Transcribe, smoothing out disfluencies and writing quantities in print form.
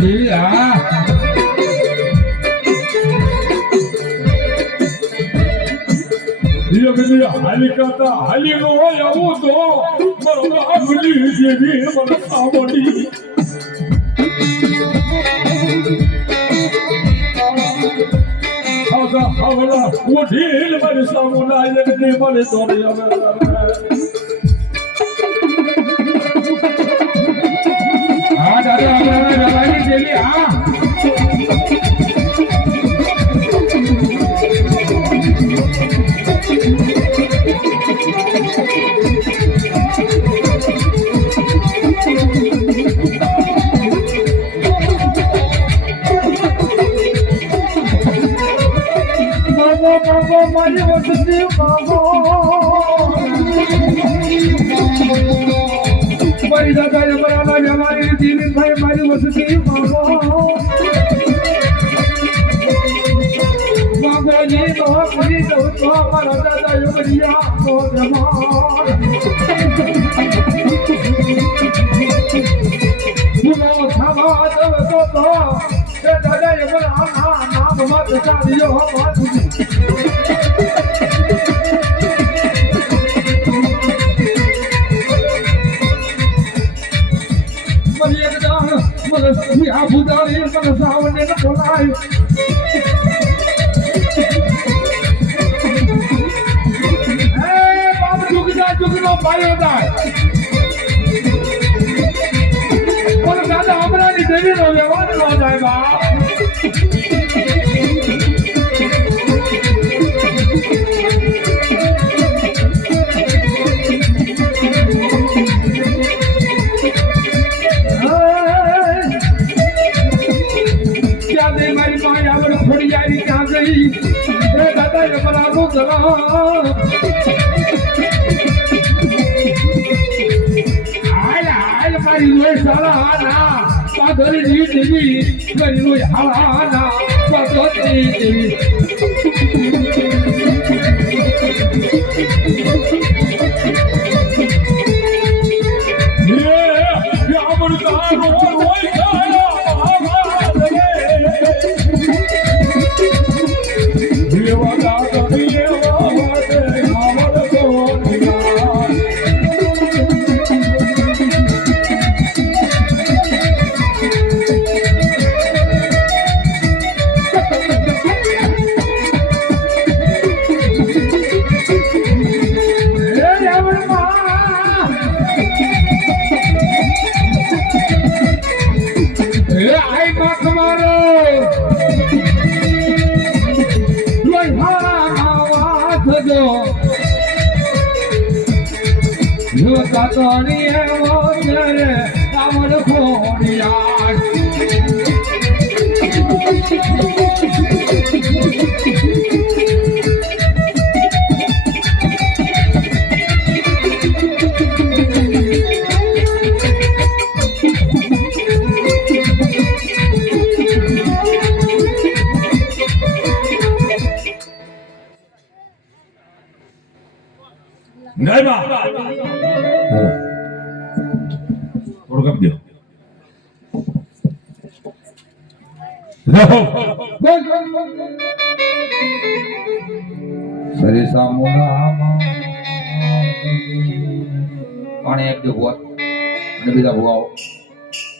દેવી હા દિયા બિયા હાલી કરતા હાલી નો હોય આવું તો મારો બાબલી જેવી મને સાવડી આજા હવલા ઉઠીલ મને સામુના એકની મને તોડી આવે હા દાદા આપણે રવાની દેવી હા મારી વસતી મારી દાદા અમારા જમાની દીની ભાઈ મારી વસતી માગોજી તો કરી દઉં તો અમારા દાદા યોગરિયા નો જમાન ગુનો થવા દવ તો એ દાદા અમારા નામ માં ચાલ્યો માતું આ ભૂતાની મને સાવને ન બોલાય એ બાપ જુગનો પાયો જાય પણ દાદા હમણાંની દેવીનો વ્યવહાર ન જાય બાપ મારી લોહી સાલા ના પાઘરી દેવી મારી લોહી હાલા ના પાઘરી દેવી કાતણી એવો ત્યારે કામડ ખોડિયાર નહીં બા થોડું કપ દો સરી સામુના પણ એક જો અને બીજા ભુવાઓ